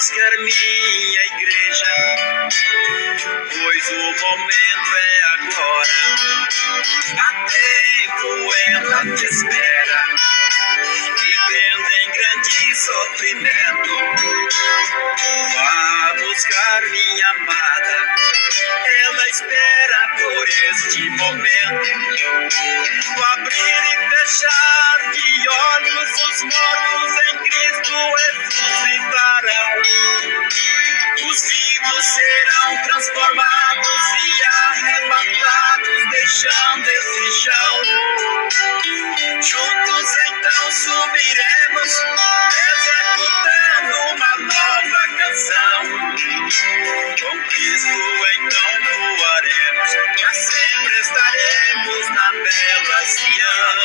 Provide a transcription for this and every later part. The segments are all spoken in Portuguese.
buscar minha igreja, pois o momento é agora. Há tempo ela te espera, vivendo em grande sofrimento. Vá buscar minha amada, ela espera por este momento. No abrir e fechar de olhos, os mortos em Cristo ressuscitarão. Os vivos serão transformados e arrebatados, deixando esse chão. Juntos então subiremos, executando uma nova canção. Com Cristo então voaremos, para sempre estaremos na bela Sião.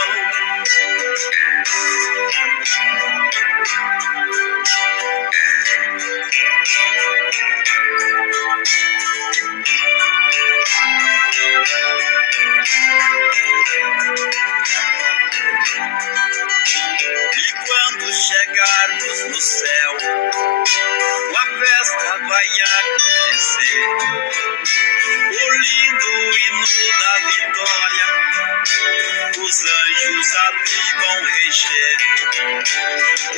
E quando chegarmos no céu, a festa vai acontecer. O lindo hino da vitória, os anjos ali vão reger.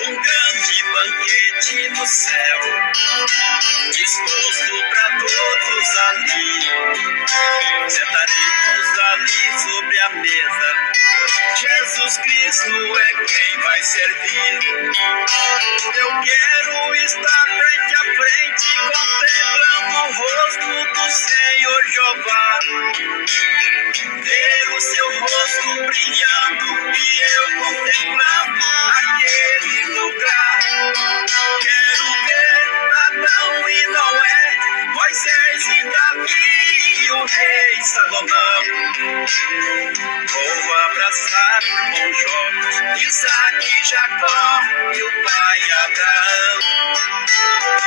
Um grande banquete no céu, disposto para todos ali. Sentaremos ali sobre a mesa, Jesus Cristo é quem vai servir. Eu quero estar frente a frente, contemplando o rosto do Senhor Jeová. Ver o seu rosto brilhando e eu contemplando aquele lugar. Quero ver Adão e Noé, Moisés e Davi e o rei Salomão. Vou abraçar o irmão Jó, Isaac, Jacó e o pai Abraão.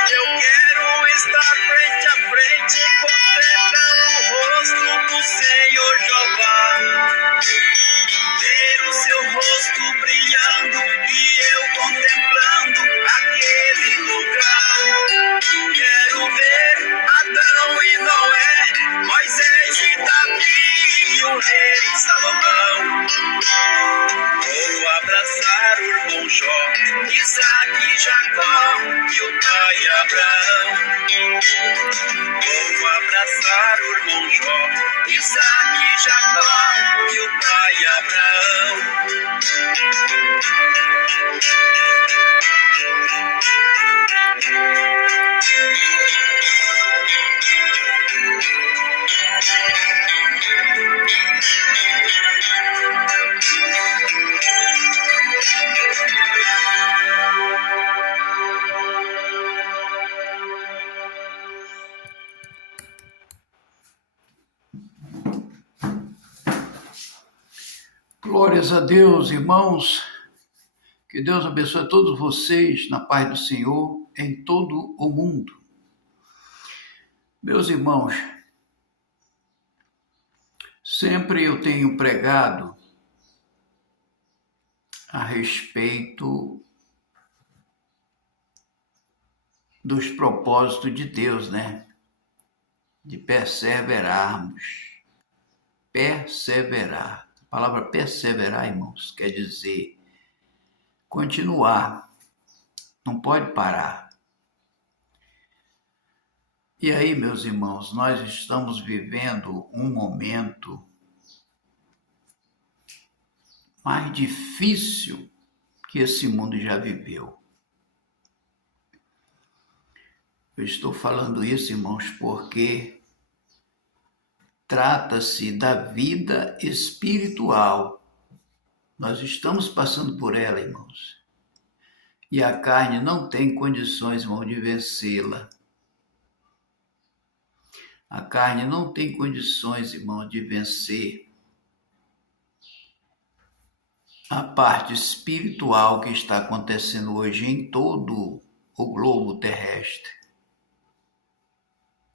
Eu quero estar frente a frente, contemplando o rosto do Senhor Jeová. Ver o seu rosto brilhando e eu contemplando aquele lugar. Quero ver Adão e Noé, Moisés e Davi e o rei Salomão. Vou abraçar o irmão Jó, Isaac, Jacó e o pai Abraão. Vou abraçar o irmão Jó, Isaac, Jacó e o pai Abraão. Glórias a Deus, irmãos. Que Deus abençoe a todos vocês na paz do Senhor em todo o mundo. Meus irmãos, sempre eu tenho pregado a respeito dos propósitos de Deus, né? De perseverarmos. Perseverar. A palavra perseverar, irmãos, quer dizer continuar. Não pode parar. E aí, meus irmãos, nós estamos vivendo um momento mais difícil que esse mundo já viveu. Eu estou falando isso, irmãos, porque trata-se da vida espiritual. Nós estamos passando por ela, irmãos. E a carne não tem condições, irmão, de vencê-la. A carne não tem condições, irmão, de vencer a parte espiritual que está acontecendo hoje em todo o globo terrestre.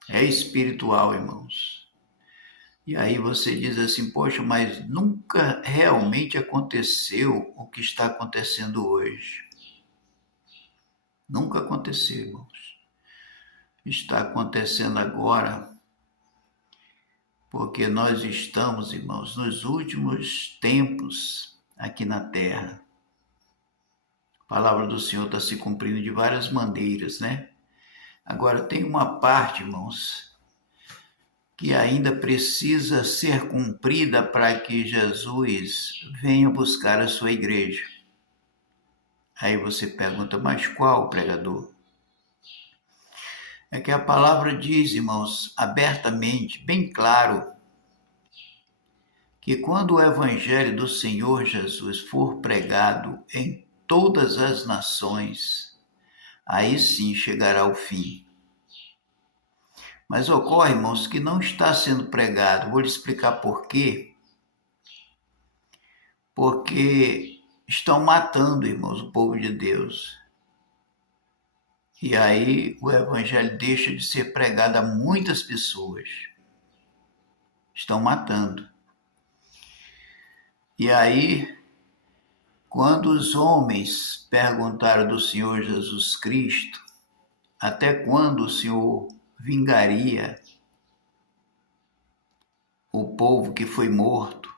É espiritual, irmãos. E aí você diz assim, poxa, mas nunca realmente aconteceu o que está acontecendo hoje. Nunca aconteceu, irmãos. está acontecendo agora, porque nós estamos, irmãos, nos últimos tempos aqui na Terra. A palavra do Senhor está se cumprindo de várias maneiras, né? Agora, tem uma parte, irmãos, que ainda precisa ser cumprida para que Jesus venha buscar a sua igreja. Aí você pergunta, mas qual, pregador? É que a palavra diz, irmãos, abertamente, bem claro, que quando o evangelho do Senhor Jesus for pregado em todas as nações, aí sim chegará o fim. Mas ocorre, irmãos, que não está sendo pregado. Vou lhe explicar por quê. Porque estão matando, irmãos, o povo de Deus. E aí o evangelho deixa de ser pregado a muitas pessoas. Estão matando. E aí, quando os homens perguntaram do Senhor Jesus Cristo, até quando o Senhor vingaria o povo que foi morto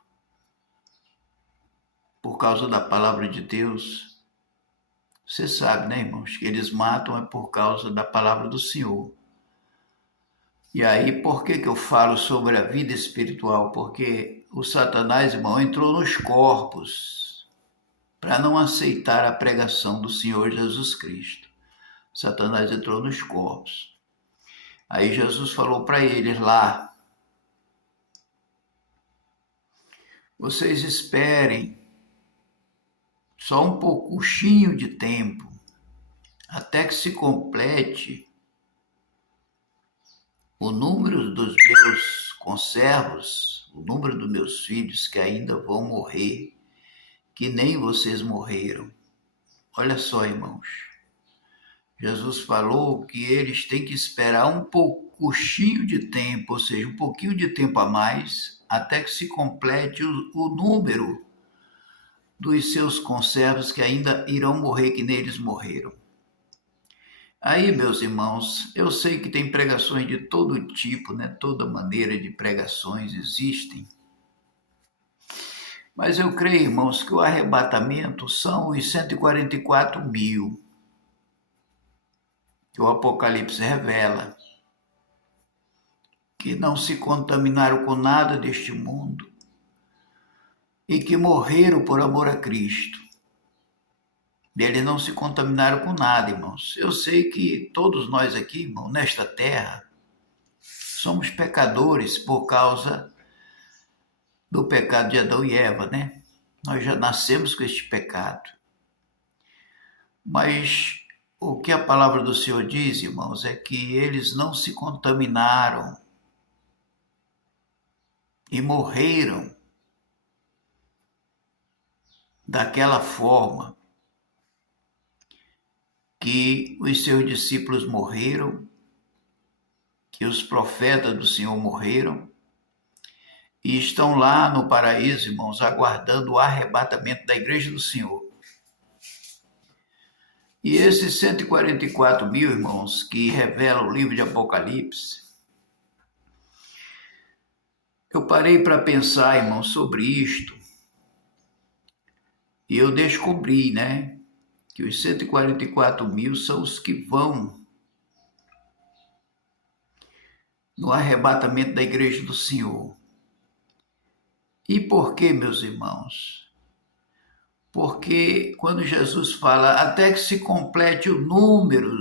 por causa da palavra de Deus? Você sabe, né, irmãos, que eles matam é por causa da palavra do Senhor. E aí, por que eu falo sobre a vida espiritual? Porque o Satanás, irmão, entrou nos corpos para não aceitar a pregação do Senhor Jesus Cristo. Satanás entrou nos corpos. Aí Jesus falou para eles lá, vocês esperem só um pouquinho de tempo, até que se complete o número dos meus conservos, o número dos meus filhos que ainda vão morrer, que nem vocês morreram. Olha só, irmãos. Jesus falou que eles têm que esperar um pouquinho de tempo, ou seja, um pouquinho de tempo a mais, até que se complete o número dos seus conservos que ainda irão morrer, que neles morreram. Aí, meus irmãos, eu sei que tem pregações de todo tipo, né? Toda maneira de pregações existem. Mas eu creio, irmãos, que o arrebatamento são os 144 mil que o Apocalipse revela, que não se contaminaram com nada deste mundo e que morreram por amor a Cristo. Eles não se contaminaram com nada, irmãos. Eu sei que todos nós aqui, irmão, nesta terra, somos pecadores por causa do pecado de Adão e Eva, né? Nós já nascemos com este pecado. Mas o que a palavra do Senhor diz, irmãos, é que eles não se contaminaram e morreram daquela forma que os seus discípulos morreram, que os profetas do Senhor morreram, e estão lá no paraíso, irmãos, aguardando o arrebatamento da igreja do Senhor. E esses 144 mil, irmãos, que revela o livro de Apocalipse, eu parei para pensar, irmãos, sobre isto, e eu descobri, né, que os 144 mil são os que vão no arrebatamento da igreja do Senhor. E por quê, meus irmãos? Porque quando Jesus fala, até que se complete o número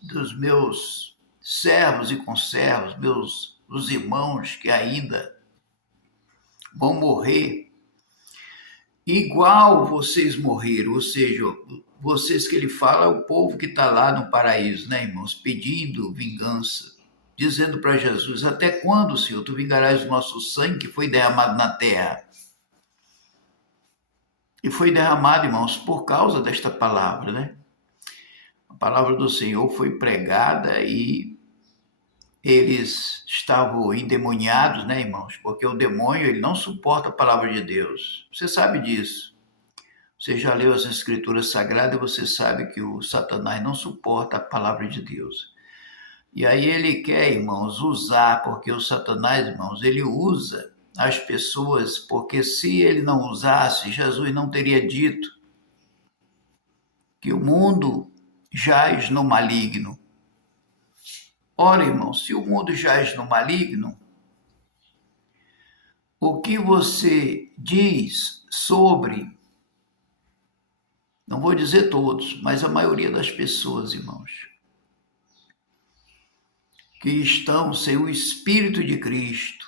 dos meus servos e conservos, os irmãos que ainda vão morrer, igual vocês morreram, ou seja, vocês que ele fala é o povo que está lá no paraíso, né, irmãos, pedindo vingança, dizendo para Jesus, até quando, Senhor, tu vingarás o nosso sangue que foi derramado na terra? E foi derramado, irmãos, por causa desta palavra, né? A palavra do Senhor foi pregada e eles estavam endemoniados, né, irmãos? Porque o demônio, ele não suporta a palavra de Deus. Você sabe disso. Você já leu as Escrituras Sagradas e você sabe que o Satanás não suporta a palavra de Deus. E aí ele quer, irmãos, usar, porque o Satanás, irmãos, ele usa as pessoas, porque se ele não usasse, Jesus não teria dito que o mundo jaz no maligno. Ora, irmãos, se o mundo jaz no maligno, o que você diz sobre, não vou dizer todos, mas a maioria das pessoas, irmãos, que estão sem o Espírito de Cristo,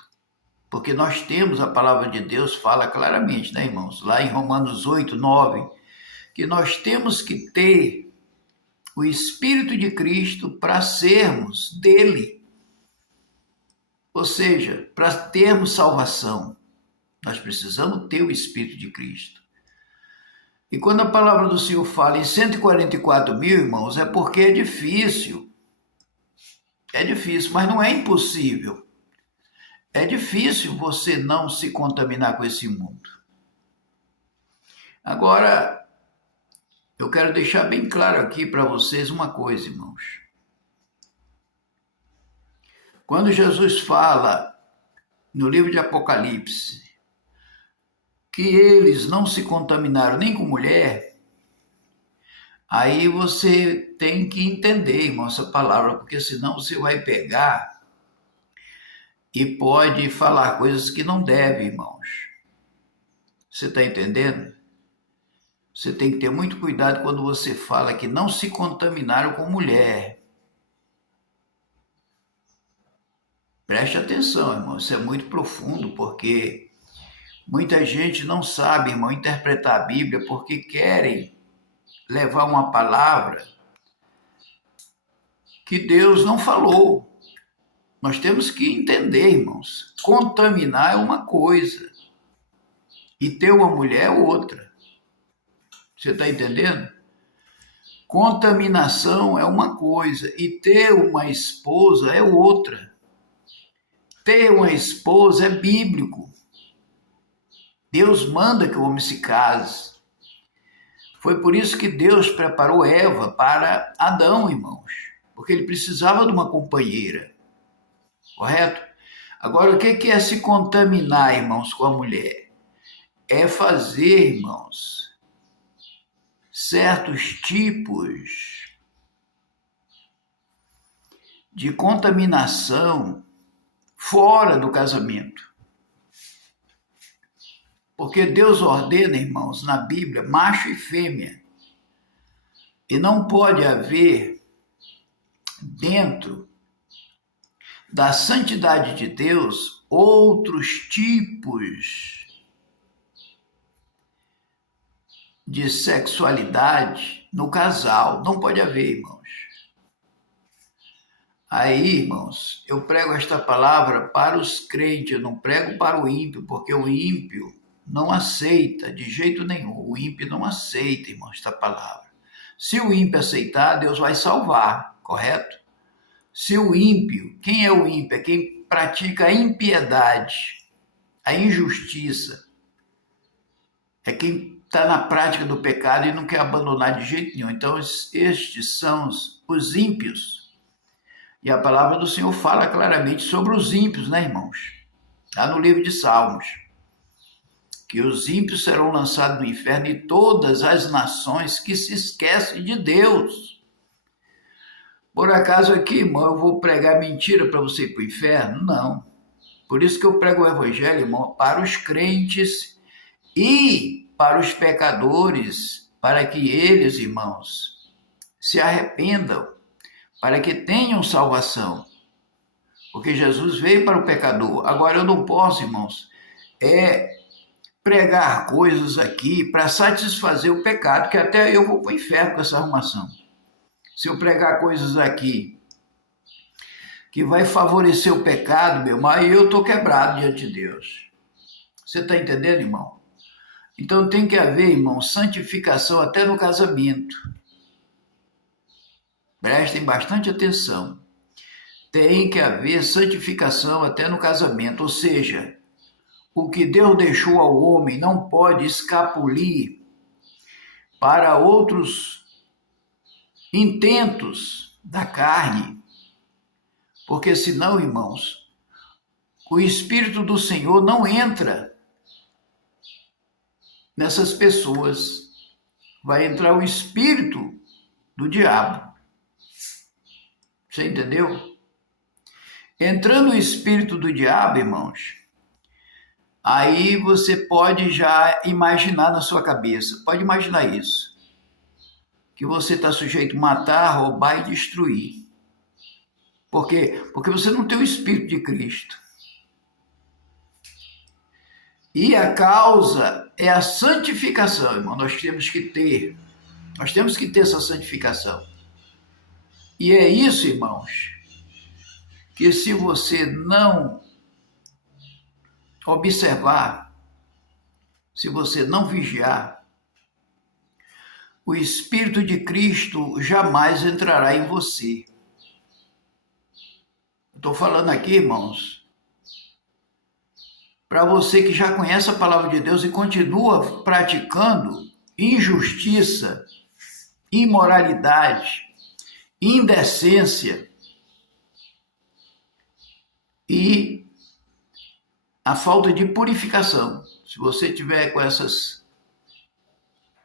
porque nós temos a palavra de Deus, fala claramente, né, irmãos? Lá em Romanos 8, 9, que nós temos que ter o Espírito de Cristo para sermos dele. Ou seja, para termos salvação, nós precisamos ter o Espírito de Cristo. E quando a palavra do Senhor fala em 144 mil, irmãos, é porque é difícil. É difícil, mas não é impossível. É difícil você não se contaminar com esse mundo. Agora, eu quero deixar bem claro aqui para vocês uma coisa, irmãos. Quando Jesus fala no livro de Apocalipse que eles não se contaminaram nem com mulher, aí você tem que entender, irmão, essa palavra, porque senão você vai pegar e pode falar coisas que não deve, irmãos. Você está entendendo? Você tem que ter muito cuidado quando você fala que não se contaminaram com mulher. Preste atenção, irmão, isso é muito profundo, porque muita gente não sabe, irmão, interpretar a Bíblia porque querem levar uma palavra que Deus não falou. Nós temos que entender, irmãos, contaminar é uma coisa e ter uma mulher é outra. Você está entendendo? Contaminação é uma coisa e ter uma esposa é outra. Ter uma esposa é bíblico. Deus manda que o homem se case. Foi por isso que Deus preparou Eva para Adão, irmãos, porque ele precisava de uma companheira, correto? Agora, o que é se contaminar, irmãos, com a mulher? É fazer, irmãos, certos tipos de contaminação fora do casamento. Porque Deus ordena, irmãos, na Bíblia, macho e fêmea. E não pode haver dentro da santidade de Deus outros tipos de sexualidade no casal. Não pode haver, irmãos. Aí, irmãos, eu prego esta palavra para os crentes, eu não prego para o ímpio, porque o ímpio não aceita de jeito nenhum. O ímpio não aceita, irmão, esta palavra. Se o ímpio aceitar, Deus vai salvar, correto? Se o ímpio, quem é o ímpio? É quem pratica a impiedade, a injustiça. É quem está na prática do pecado e não quer abandonar de jeito nenhum. Então, estes são os ímpios. E a palavra do Senhor fala claramente sobre os ímpios, né, irmãos? Lá no livro de Salmos. Que os ímpios serão lançados no inferno e todas as nações que se esquecem de Deus. Por acaso aqui, irmão, eu vou pregar mentira para você ir para o inferno? Não. Por isso que eu prego o evangelho, irmão, para os crentes e para os pecadores, para que eles, irmãos, se arrependam, para que tenham salvação. Porque Jesus veio para o pecador. Agora eu não posso, irmãos, pregar coisas aqui para satisfazer o pecado, que até eu vou para o inferno com essa arrumação. Se eu pregar coisas aqui que vai favorecer o pecado, meu irmão, aí eu estou quebrado diante de Deus. Você está entendendo, irmão? Então tem que haver, irmão, santificação até no casamento. Prestem bastante atenção. Tem que haver santificação até no casamento, ou seja, o que Deus deixou ao homem não pode escapulir para outros intentos da carne. Porque senão, irmãos, o Espírito do Senhor não entra nessas pessoas. Vai entrar o espírito do diabo. Você entendeu? Entrando o espírito do diabo, irmãos, aí você pode já imaginar na sua cabeça, pode imaginar isso, que você está sujeito a matar, roubar e destruir. Por quê? Porque você não tem o Espírito de Cristo. E a causa é a santificação, irmão. Nós temos que ter essa santificação. E é isso, irmãos, que se você não observar, se você não vigiar, o Espírito de Cristo jamais entrará em você. Estou falando aqui, irmãos, para você que já conhece a palavra de Deus e continua praticando injustiça, imoralidade, indecência e a falta de purificação. Se você tiver com essas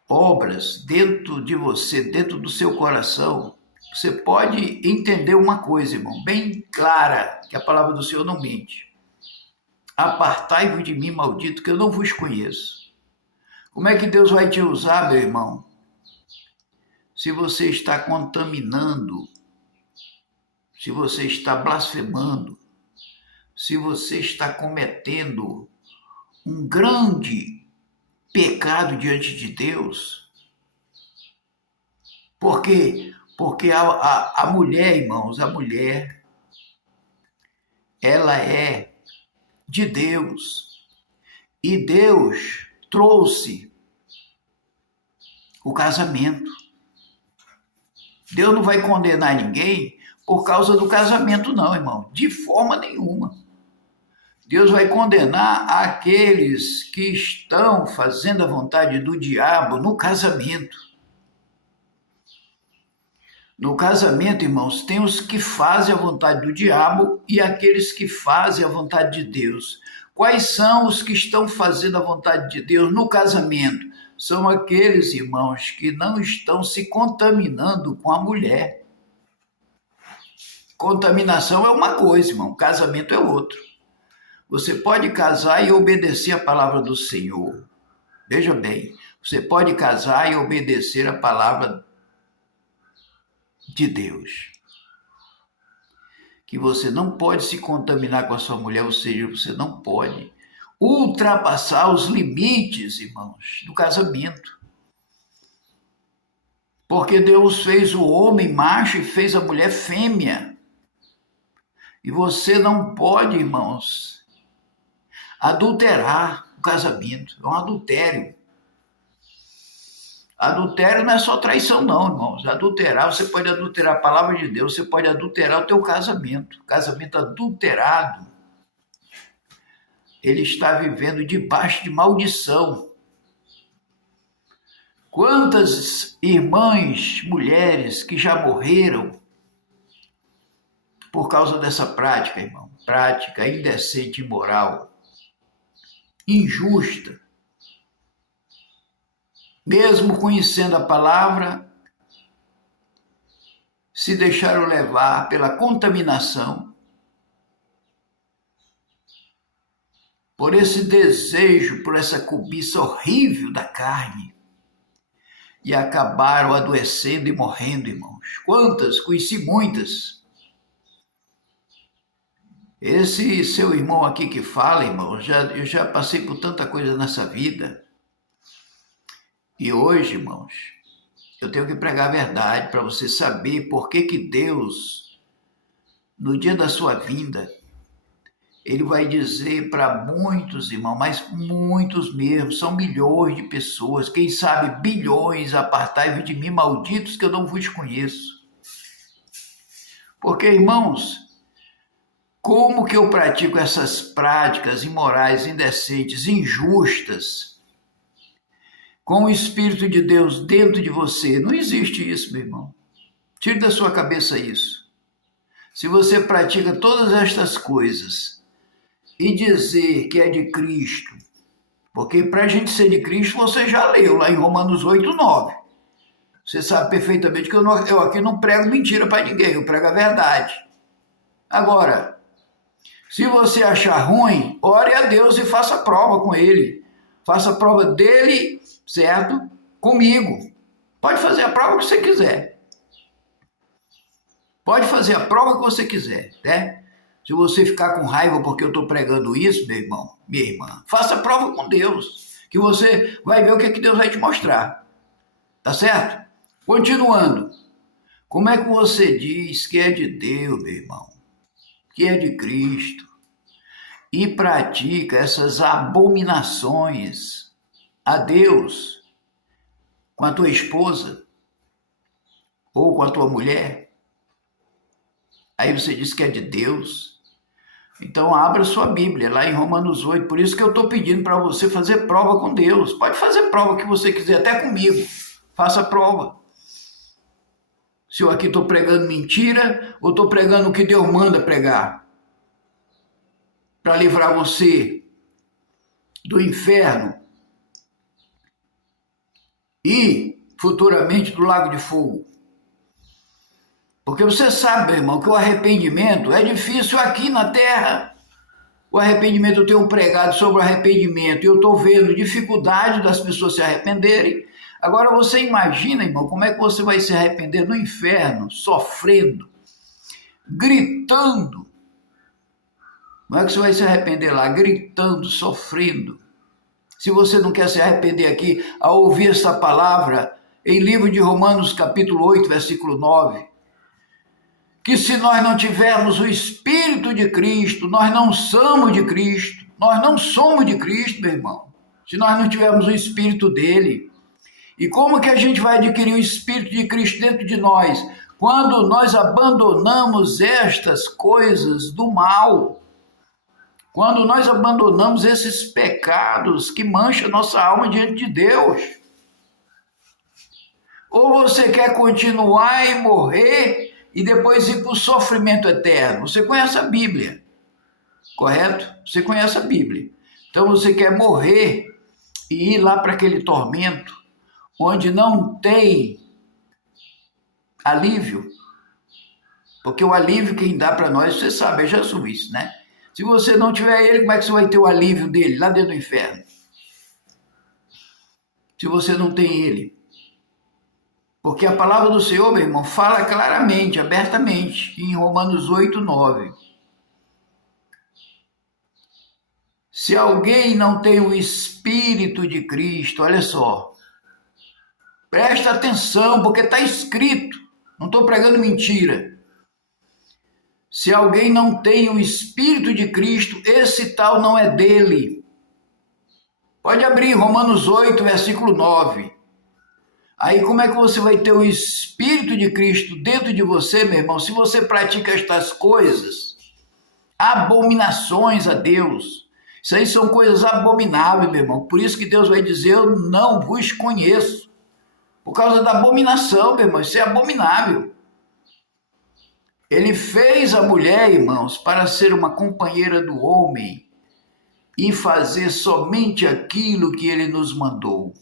obras dentro de você, dentro do seu coração, você pode entender uma coisa, irmão, bem clara, que a palavra do Senhor não mente. Apartai-vos de mim, maldito, que eu não vos conheço. Como é que Deus vai te usar, meu irmão? Se você está contaminando, se você está blasfemando, se você está cometendo um grande pecado diante de Deus. Por quê? Porque a mulher, irmãos, a mulher, ela é de Deus. E Deus trouxe o casamento. Deus não vai condenar ninguém por causa do casamento, não, irmão. De forma nenhuma. Deus vai condenar aqueles que estão fazendo a vontade do diabo no casamento. No casamento, irmãos, tem os que fazem a vontade do diabo e aqueles que fazem a vontade de Deus. Quais são os que estão fazendo a vontade de Deus no casamento? São aqueles, irmãos, que não estão se contaminando com a mulher. Contaminação é uma coisa, irmão, casamento é outro. Você pode casar e obedecer a palavra do Senhor. Veja bem, você pode casar e obedecer a palavra de Deus. Que você não pode se contaminar com a sua mulher, ou seja, você não pode ultrapassar os limites, irmãos, do casamento. Porque Deus fez o homem macho e fez a mulher fêmea. E você não pode, irmãos, adulterar o casamento. É um adultério. Adultério não é só traição, não, irmãos. Adulterar, você pode adulterar a palavra de Deus, você pode adulterar o teu casamento. Casamento adulterado, ele está vivendo debaixo de maldição. Quantas irmãs, mulheres que já morreram por causa dessa prática, irmão? Prática indecente, imoral, injusta. Mesmo conhecendo a palavra, se deixaram levar pela contaminação, por esse desejo, por essa cobiça horrível da carne, e acabaram adoecendo e morrendo, irmãos. Quantas? Conheci muitas. Esse seu irmão aqui que fala, irmão, eu já passei por tanta coisa nessa vida. E hoje, irmãos, eu tenho que pregar a verdade para você saber por que Deus, no dia da sua vinda, ele vai dizer para muitos, irmãos, mas muitos mesmo, são milhões de pessoas, quem sabe bilhões, apartai-vos de mim, malditos, que eu não vos conheço. Porque, irmãos, como que eu pratico essas práticas imorais, indecentes, injustas, com o Espírito de Deus dentro de você? Não existe isso, meu irmão. Tire da sua cabeça isso. Se você pratica todas estas coisas e dizer que é de Cristo, porque para a gente ser de Cristo, você já leu lá em Romanos 8:9. Você sabe perfeitamente que eu aqui não prego mentira para ninguém, eu prego a verdade. Agora, se você achar ruim, ore a Deus e faça prova com Ele. Faça a prova dele, certo? Comigo. Pode fazer a prova que você quiser. Pode fazer a prova que você quiser, né? Se você ficar com raiva porque eu estou pregando isso, meu irmão, minha irmã, faça a prova com Deus, que você vai ver o que Deus vai te mostrar. Tá certo? Continuando. Como é que você diz que é de Deus, meu irmão? Que é de Cristo? E pratica essas abominações a Deus com a tua esposa ou com a tua mulher? Aí você diz que é de Deus. Então abra sua Bíblia lá em Romanos 8. Por isso que eu estou pedindo para você fazer prova com Deus. Pode fazer prova que você quiser, até comigo. Faça prova. Se eu aqui estou pregando mentira ou estou pregando o que Deus manda pregar. Para livrar você do inferno e futuramente do lago de fogo. Porque você sabe, meu irmão, que o arrependimento é difícil aqui na terra. O arrependimento, eu tenho pregado sobre o arrependimento e eu estou vendo dificuldade das pessoas se arrependerem. Agora você imagina, irmão, como é que você vai se arrepender no inferno, sofrendo, gritando. Como é que você vai se arrepender lá, gritando, sofrendo? Se você não quer se arrepender aqui, ao ouvir essa palavra, em livro de Romanos capítulo 8, versículo 9, que se nós não tivermos o Espírito de Cristo, nós não somos de Cristo, nós não somos de Cristo, meu irmão, se nós não tivermos o Espírito dele. E como que a gente vai adquirir o Espírito de Cristo dentro de nós? Quando nós abandonamos estas coisas do mal, quando nós abandonamos esses pecados que mancham nossa alma diante de Deus. Ou você quer continuar e morrer e depois ir para o sofrimento eterno? Você conhece a Bíblia, correto? Você conhece a Bíblia. Então você quer morrer e ir lá para aquele tormento, onde não tem alívio, porque o alívio quem dá para nós, você sabe, é Jesus, né? Se você não tiver ele, como é que você vai ter o alívio dele lá dentro do inferno? Se você não tem ele. Porque a palavra do Senhor, meu irmão, fala claramente, abertamente, em Romanos 8:9. Se alguém não tem o Espírito de Cristo, olha só, presta atenção, porque está escrito, não estou pregando mentira. Se alguém não tem o Espírito de Cristo, esse tal não é dele. Pode abrir Romanos 8, versículo 9. Aí como é que você vai ter o Espírito de Cristo dentro de você, meu irmão, se você pratica estas coisas? Abominações a Deus. Isso aí são coisas abomináveis, meu irmão. Por isso que Deus vai dizer, eu não vos conheço. Por causa da abominação, meu irmão, isso é abominável. Ele fez a mulher, irmãos, para ser uma companheira do homem e fazer somente aquilo que ele nos mandou.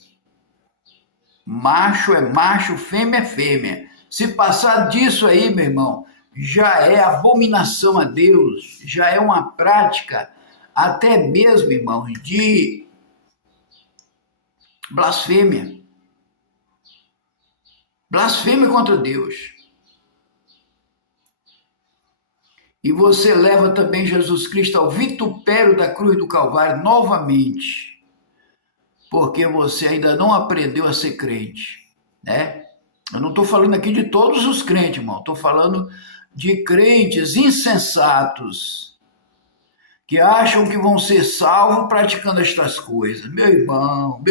Macho é macho, fêmea é fêmea. Se passar disso aí, meu irmão, já é abominação a Deus, já é uma prática, até mesmo, irmãos, de blasfêmia. Blasfêmia contra Deus. E você leva também Jesus Cristo ao vitupério da cruz do Calvário novamente, porque você ainda não aprendeu a ser crente, né? Eu não estou falando aqui de todos os crentes, irmão, estou falando de crentes insensatos, que acham que vão ser salvos praticando estas coisas. Meu irmão,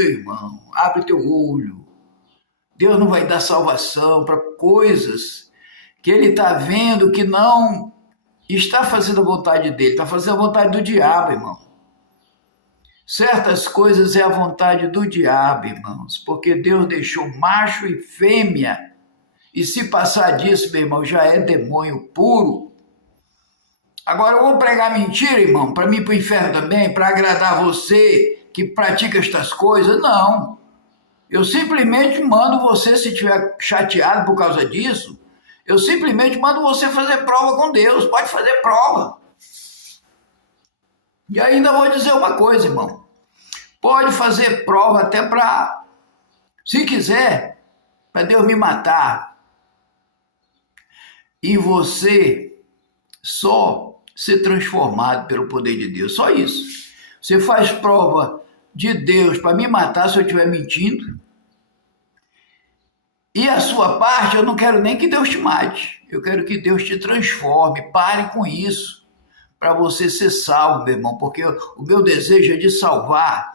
abre teu olho. Deus não vai dar salvação para coisas que ele está vendo que não está fazendo a vontade dele, está fazendo a vontade do diabo, irmão. Certas coisas é a vontade do diabo, irmãos, porque Deus deixou macho e fêmea, e se passar disso, meu irmão, já é demônio puro. Agora, eu vou pregar mentira, irmão, para mim ir para o inferno também, para agradar você que pratica estas coisas? Não. Eu simplesmente mando você, se estiver chateado por causa disso, eu simplesmente mando você fazer prova com Deus. Pode fazer prova. E ainda vou dizer uma coisa, irmão. Pode fazer prova até para, se quiser, para Deus me matar. E você só ser transformado pelo poder de Deus. Só isso. Você faz prova de Deus para me matar se eu estiver mentindo. E a sua parte, eu não quero nem que Deus te mate. Eu quero que Deus te transforme. Pare com isso. Para você ser salvo, meu irmão. Porque o meu desejo é de salvar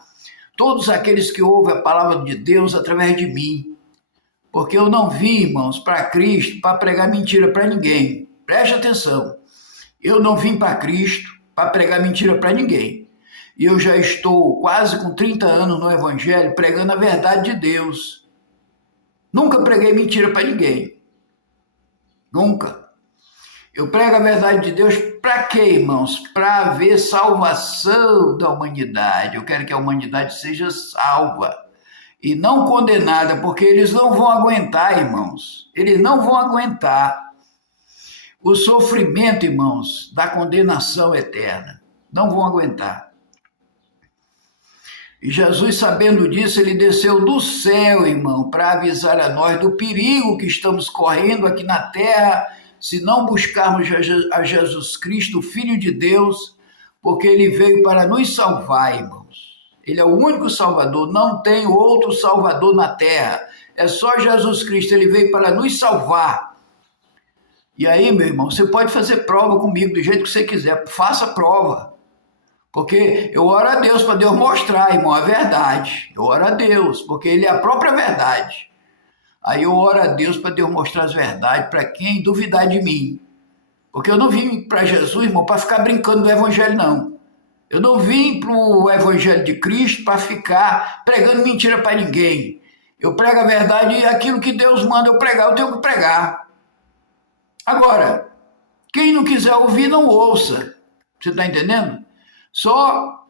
todos aqueles que ouvem a palavra de Deus através de mim. Porque eu não vim, irmãos, para Cristo para pregar mentira para ninguém. Preste atenção. Eu não vim para Cristo para pregar mentira para ninguém. E eu já estou quase com 30 anos no Evangelho pregando a verdade de Deus. Nunca preguei mentira para ninguém. Nunca. Eu prego a verdade de Deus para quê, irmãos? Para haver salvação da humanidade. Eu quero que a humanidade seja salva e não condenada, porque eles não vão aguentar, irmãos. Eles não vão aguentar o sofrimento, irmãos, da condenação eterna. Não vão aguentar. E Jesus, sabendo disso, ele desceu do céu, irmão, para avisar a nós do perigo que estamos correndo aqui na terra, se não buscarmos a Jesus Cristo, o Filho de Deus, porque ele veio para nos salvar, irmãos. Ele é o único Salvador, não tem outro Salvador na terra. É só Jesus Cristo, ele veio para nos salvar. E aí, meu irmão, você pode fazer prova comigo do jeito que você quiser, faça prova. Porque eu oro a Deus para Deus mostrar, irmão, a verdade. Eu oro a Deus, porque ele é a própria verdade. Aí eu oro a Deus para Deus mostrar as verdades para quem duvidar de mim. Porque eu não vim para Jesus, irmão, para ficar brincando do Evangelho, não. Eu não vim para o Evangelho de Cristo para ficar pregando mentira para ninguém. Eu prego a verdade e aquilo que Deus manda eu pregar, eu tenho que pregar. Agora, quem não quiser ouvir, não ouça. Você está entendendo? Só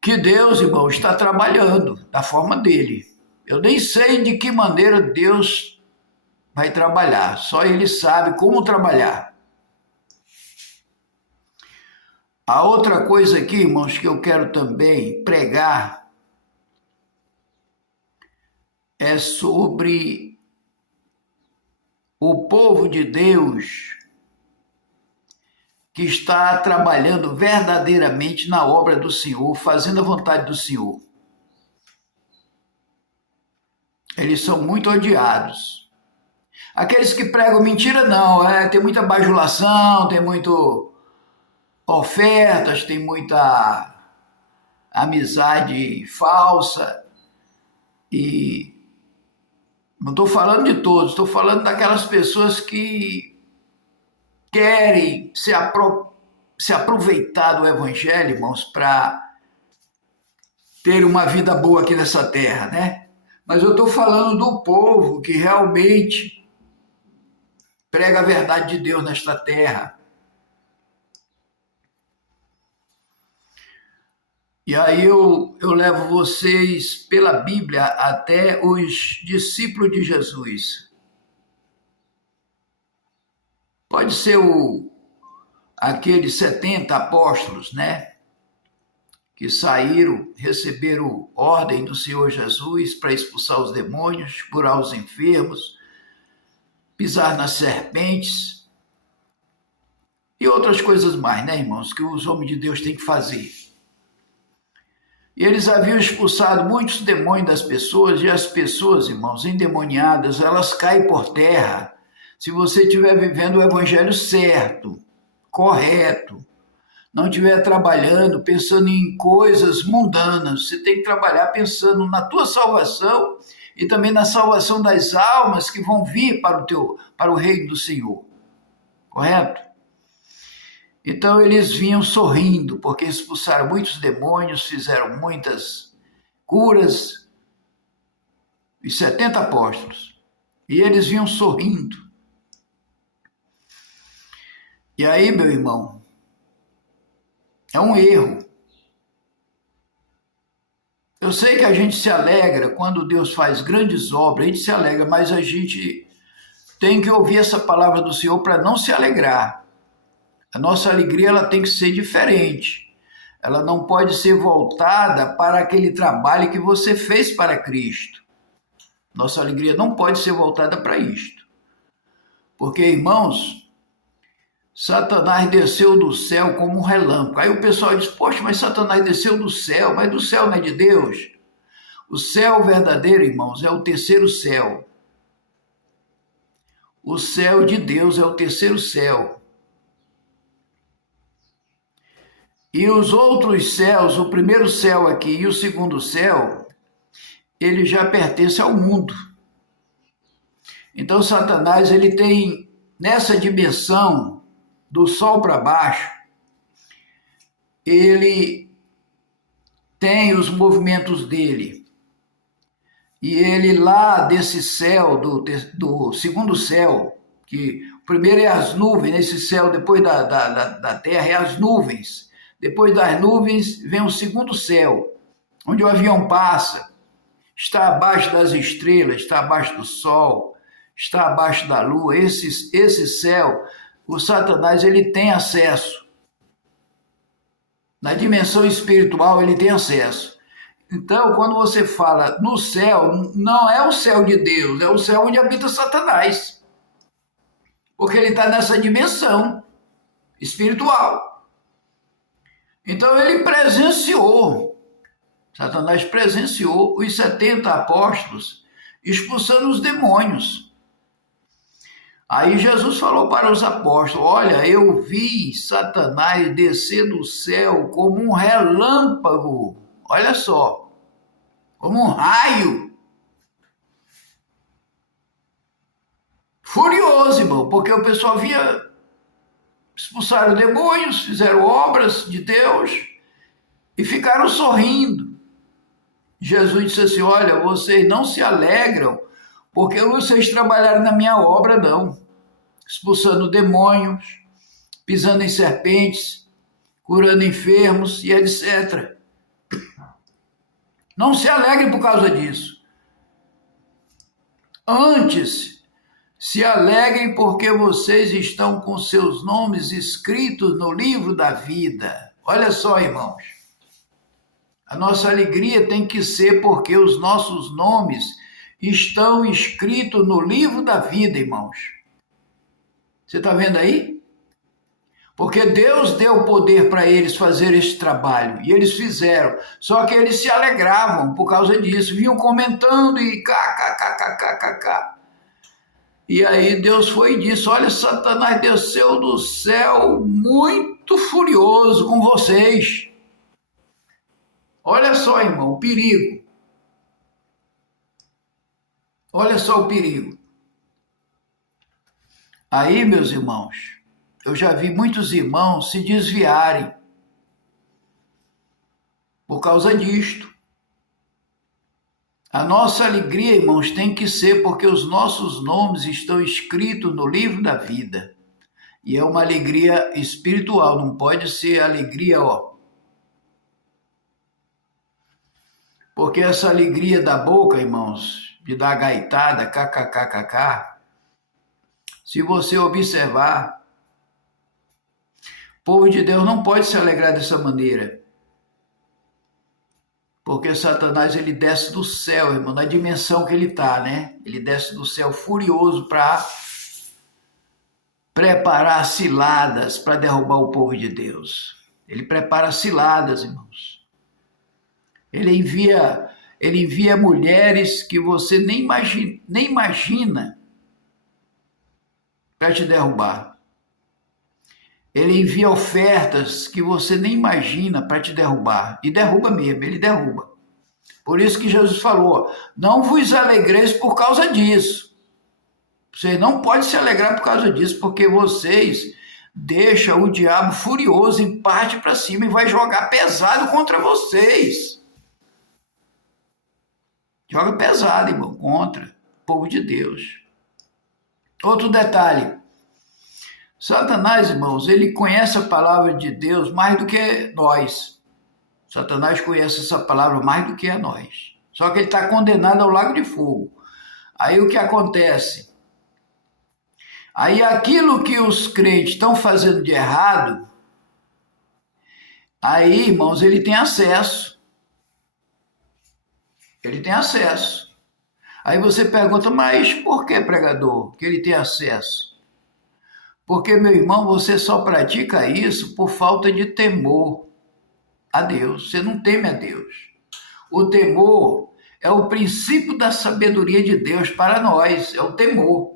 que Deus, irmão, está trabalhando da forma dele. Eu nem sei de que maneira Deus vai trabalhar. Só ele sabe como trabalhar. A outra coisa aqui, irmãos, que eu quero também pregar é sobre o povo de Deus que está trabalhando verdadeiramente na obra do Senhor, fazendo a vontade do Senhor. Eles são muito odiados. Aqueles que pregam mentira, não, tem muita bajulação, tem muito ofertas, tem muita amizade falsa. E não estou falando de todos, estou falando daquelas pessoas que querem se aproveitar do Evangelho, irmãos, para ter uma vida boa aqui nessa terra, né? Mas eu estou falando do povo que realmente prega a verdade de Deus nesta terra. E aí eu levo vocês pela Bíblia até os discípulos de Jesus. Pode ser aqueles 70 apóstolos, né? Que saíram, receberam ordem do Senhor Jesus para expulsar os demônios, curar os enfermos, pisar nas serpentes e outras coisas mais, né, irmãos, que os homens de Deus têm que fazer. E eles haviam expulsado muitos demônios das pessoas, e as pessoas, irmãos, endemoniadas, elas caem por terra se você estiver vivendo o evangelho certo, correto, não estiver trabalhando, pensando em coisas mundanas. Você tem que trabalhar pensando na tua salvação e também na salvação das almas que vão vir para o reino do Senhor. Correto? Então eles vinham sorrindo, porque expulsaram muitos demônios, fizeram muitas curas, os 70 apóstolos, e eles vinham sorrindo. E aí, meu irmão, é um erro. Eu sei que a gente se alegra quando Deus faz grandes obras, a gente se alegra, mas a gente tem que ouvir essa palavra do Senhor para não se alegrar. A nossa alegria ela tem que ser diferente. Ela não pode ser voltada para aquele trabalho que você fez para Cristo. Nossa alegria não pode ser voltada para isto. Porque, irmãos, Satanás desceu do céu como um relâmpago. Aí o pessoal diz, poxa, mas Satanás desceu do céu, mas do céu não é de Deus? O céu verdadeiro, irmãos, é o terceiro céu. O céu de Deus é o terceiro céu. E os outros céus, o primeiro céu aqui e o segundo céu, ele já pertence ao mundo. Então Satanás, ele tem, nessa dimensão do sol para baixo, ele tem os movimentos dele. E ele lá desse céu, do segundo céu, que o primeiro é as nuvens, nesse céu depois da terra é as nuvens. Depois das nuvens vem o segundo céu, onde o avião passa, está abaixo das estrelas, está abaixo do sol, está abaixo da lua. Esse céu, o Satanás ele tem acesso. Na dimensão espiritual ele tem acesso. Então, quando você fala no céu, não é o céu de Deus, é o céu onde habita Satanás. Porque ele está nessa dimensão espiritual. Então, ele presenciou, Satanás presenciou os 70 apóstolos expulsando os demônios. Aí Jesus falou para os apóstolos, olha, eu vi Satanás descer do céu como um relâmpago. Olha só, como um raio. Furioso, irmão, porque o pessoal via, expulsaram demônios, fizeram obras de Deus e ficaram sorrindo. Jesus disse assim, olha, vocês não se alegram porque vocês trabalharam na minha obra, não. Expulsando demônios, pisando em serpentes, curando enfermos e etc. Não se alegrem por causa disso. Antes, se alegrem porque vocês estão com seus nomes escritos no livro da vida. Olha só, irmãos. A nossa alegria tem que ser porque os nossos nomes estão escritos no livro da vida, irmãos. Você está vendo aí? Porque Deus deu poder para eles fazer esse trabalho, e eles fizeram, só que eles se alegravam por causa disso, vinham comentando e kkkkkk. E aí Deus foi e disse, olha, Satanás desceu do céu muito furioso com vocês. Olha só, irmão, o perigo. Olha só o perigo. Aí, meus irmãos, eu já vi muitos irmãos se desviarem por causa disto. A nossa alegria, irmãos, tem que ser porque os nossos nomes estão escritos no livro da vida. E é uma alegria espiritual, não pode ser alegria, Porque essa alegria da boca, irmãos, de dar gaitada, kkkk, se você observar, o povo de Deus não pode se alegrar dessa maneira. Porque Satanás, ele desce do céu, irmão, na dimensão que ele está, né? Ele desce do céu furioso para preparar ciladas para derrubar o povo de Deus. Ele prepara ciladas, irmãos. Ele envia mulheres que você nem imagina para te derrubar. Ele envia ofertas que você nem imagina para te derrubar. E derruba mesmo, ele derruba. Por isso que Jesus falou, não vos alegreis por causa disso. Vocês não podem se alegrar por causa disso, porque vocês deixam o diabo furioso e parte para cima e vai jogar pesado contra vocês. Joga pesado, irmão, contra o povo de Deus. Outro detalhe. Satanás, irmãos, ele conhece a palavra de Deus mais do que nós. Satanás conhece essa palavra mais do que a nós. Só que ele está condenado ao lago de fogo. Aí o que acontece? Aí aquilo que os crentes estão fazendo de errado, aí, irmãos, ele tem acesso. Ele tem acesso. Aí você pergunta, mas por que, pregador, que ele tem acesso? Porque, meu irmão, você só pratica isso por falta de temor a Deus. Você não teme a Deus. O temor é o princípio da sabedoria de Deus para nós, é o temor.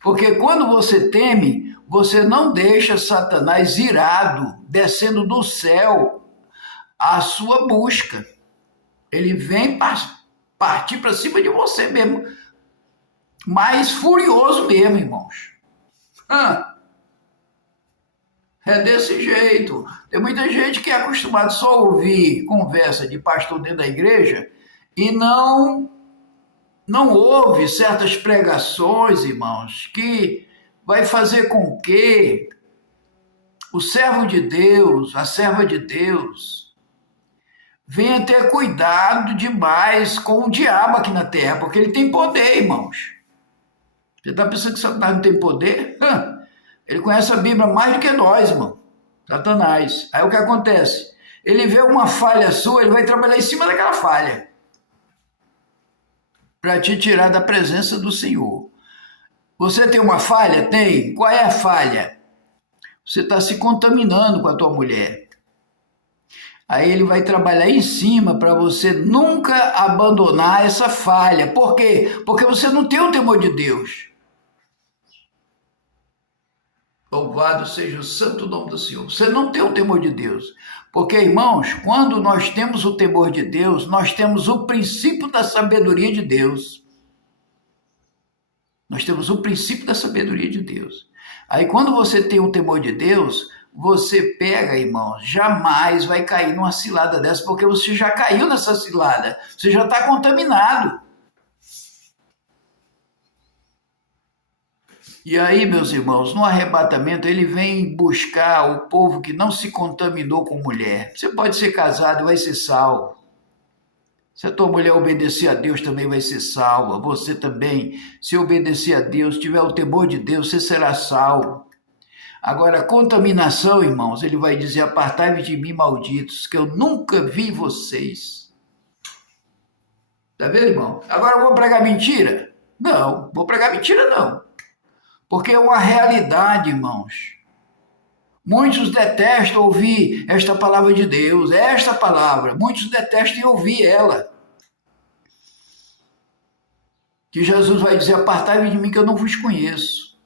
Porque quando você teme, você não deixa Satanás irado, descendo do céu à sua busca. Ele vem partir para cima de você mesmo, mais furioso mesmo, irmãos. É desse jeito. Tem muita gente que é acostumada só a ouvir conversa de pastor dentro da igreja e não ouve certas pregações, irmãos, que vai fazer com que o servo de Deus, a serva de Deus, venha ter cuidado demais com o diabo aqui na terra, porque ele tem poder, irmãos. Você está pensando que Satanás não tem poder? Ele conhece a Bíblia mais do que nós, irmão. Satanás. Aí o que acontece? Ele vê uma falha sua, ele vai trabalhar em cima daquela falha para te tirar da presença do Senhor. Você tem uma falha? Tem. Qual é a falha? Você está se contaminando com a tua mulher. Aí ele vai trabalhar em cima para você nunca abandonar essa falha. Por quê? Porque você não tem o temor de Deus. Louvado seja o santo nome do Senhor. Você não tem o temor de Deus. Porque, irmãos, quando nós temos o temor de Deus, nós temos o princípio da sabedoria de Deus. Nós temos o princípio da sabedoria de Deus. Aí, quando você tem o temor de Deus, você pega, irmãos, jamais vai cair numa cilada dessa, porque você já caiu nessa cilada. Você já está contaminado. E aí, meus irmãos, no arrebatamento, ele vem buscar o povo que não se contaminou com mulher. Você pode ser casado e vai ser salvo. Se a tua mulher obedecer a Deus, também vai ser salva. Você também, se obedecer a Deus, tiver o temor de Deus, você será salvo. Agora, contaminação, irmãos, ele vai dizer, apartai-vos de mim, malditos, que eu nunca vi vocês. Tá vendo, irmão? Agora eu vou pregar mentira? Não, vou pregar mentira não. Porque é uma realidade, irmãos. Muitos detestam ouvir esta palavra de Deus, esta palavra. Muitos detestam ouvir ela. Que Jesus vai dizer, apartai-vos de mim que eu não vos conheço.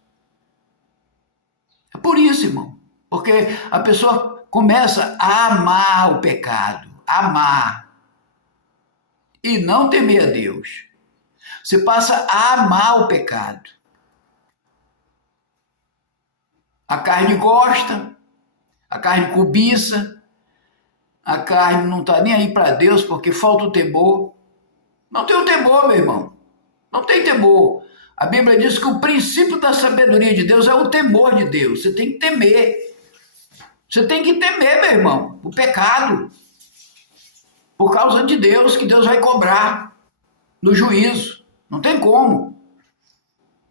É por isso, irmão. Porque a pessoa começa a amar o pecado. Amar. E não temer a Deus. Você passa a amar o pecado. A carne gosta, a carne cobiça, a carne não está nem aí para Deus porque falta o temor. Não tem o temor, meu irmão. Não tem temor. A Bíblia diz que o princípio da sabedoria de Deus é o temor de Deus. Você tem que temer. Você tem que temer, meu irmão, o pecado. Por causa de Deus, que Deus vai cobrar no juízo. Não tem como.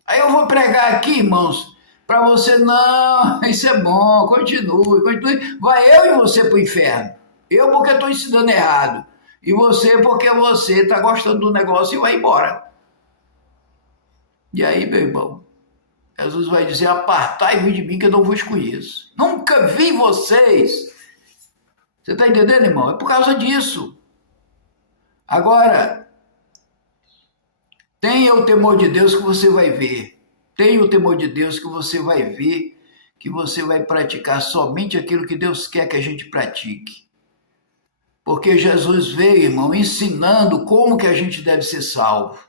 Aí eu vou pregar aqui, irmãos, para você, não, isso é bom, continue. Vai eu e você para o inferno. Eu porque estou ensinando errado. E você porque você está gostando do negócio e vai embora. E aí, meu irmão, Jesus vai dizer, apartai-vos de mim que eu não vos conheço. Nunca vi vocês. Você está entendendo, irmão? É por causa disso. Agora, tenha o temor de Deus que você vai ver. Tenha o temor de Deus que você vai ver, que você vai praticar somente aquilo que Deus quer que a gente pratique. Porque Jesus veio, irmão, ensinando como que a gente deve ser salvo.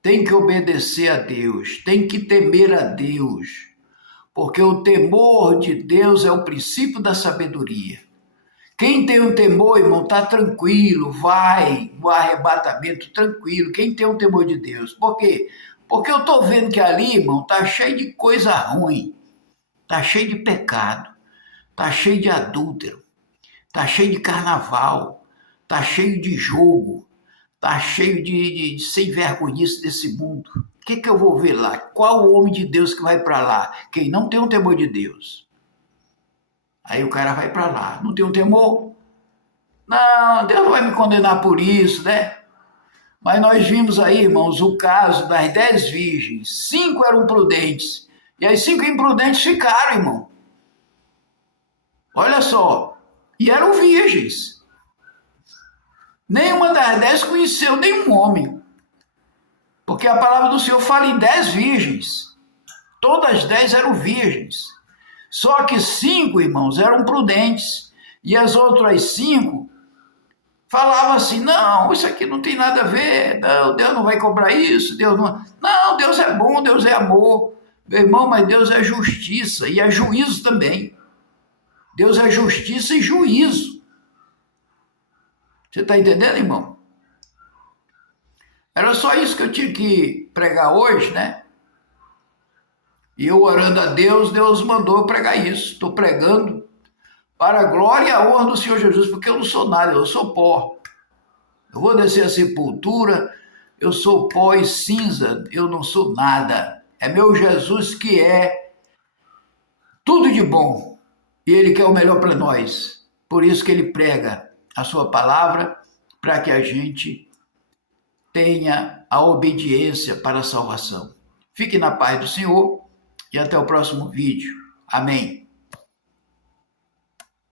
Tem que obedecer a Deus, tem que temer a Deus. Porque o temor de Deus é o princípio da sabedoria. Quem tem um temor, irmão, está tranquilo, vai no arrebatamento tranquilo. Quem tem um temor de Deus. Por quê? Porque eu estou vendo que ali, irmão, está cheio de coisa ruim. está cheio de pecado, está cheio de adúltero, está cheio de carnaval, está cheio de jogo, está cheio de sem vergonhice desse mundo. O que eu vou ver lá? Qual o homem de Deus que vai para lá? Quem não tem um temor de Deus. Aí o cara vai para lá. Não tem um temor? Não, Deus não vai me condenar por isso, né? Mas nós vimos aí, irmãos, o caso das 10 virgens. 5 eram prudentes. E as 5 imprudentes ficaram, irmão. Olha só. E eram virgens. Nenhuma das 10 conheceu nenhum homem. Porque a palavra do Senhor fala em 10 virgens. Todas as 10 eram virgens. Só que 5, irmãos, eram prudentes. E as outras 5 falavam assim, não, isso aqui não tem nada a ver. Não, Deus não vai cobrar isso. Deus não... Não, Deus é bom, Deus é amor. Meu irmão, mas Deus é justiça e é juízo também. Deus é justiça e juízo. Você está entendendo, irmão? Era só isso que eu tinha que pregar hoje, né? E eu orando a Deus, Deus mandou eu pregar isso. Estou pregando para a glória e a honra do Senhor Jesus, porque eu não sou nada, eu sou pó. Eu vou descer a sepultura, eu sou pó e cinza, eu não sou nada. É meu Jesus que é tudo de bom. E Ele quer o melhor para nós. Por isso que Ele prega a sua palavra, para que a gente tenha a obediência para a salvação. Fique na paz do Senhor e até o próximo vídeo. Amém.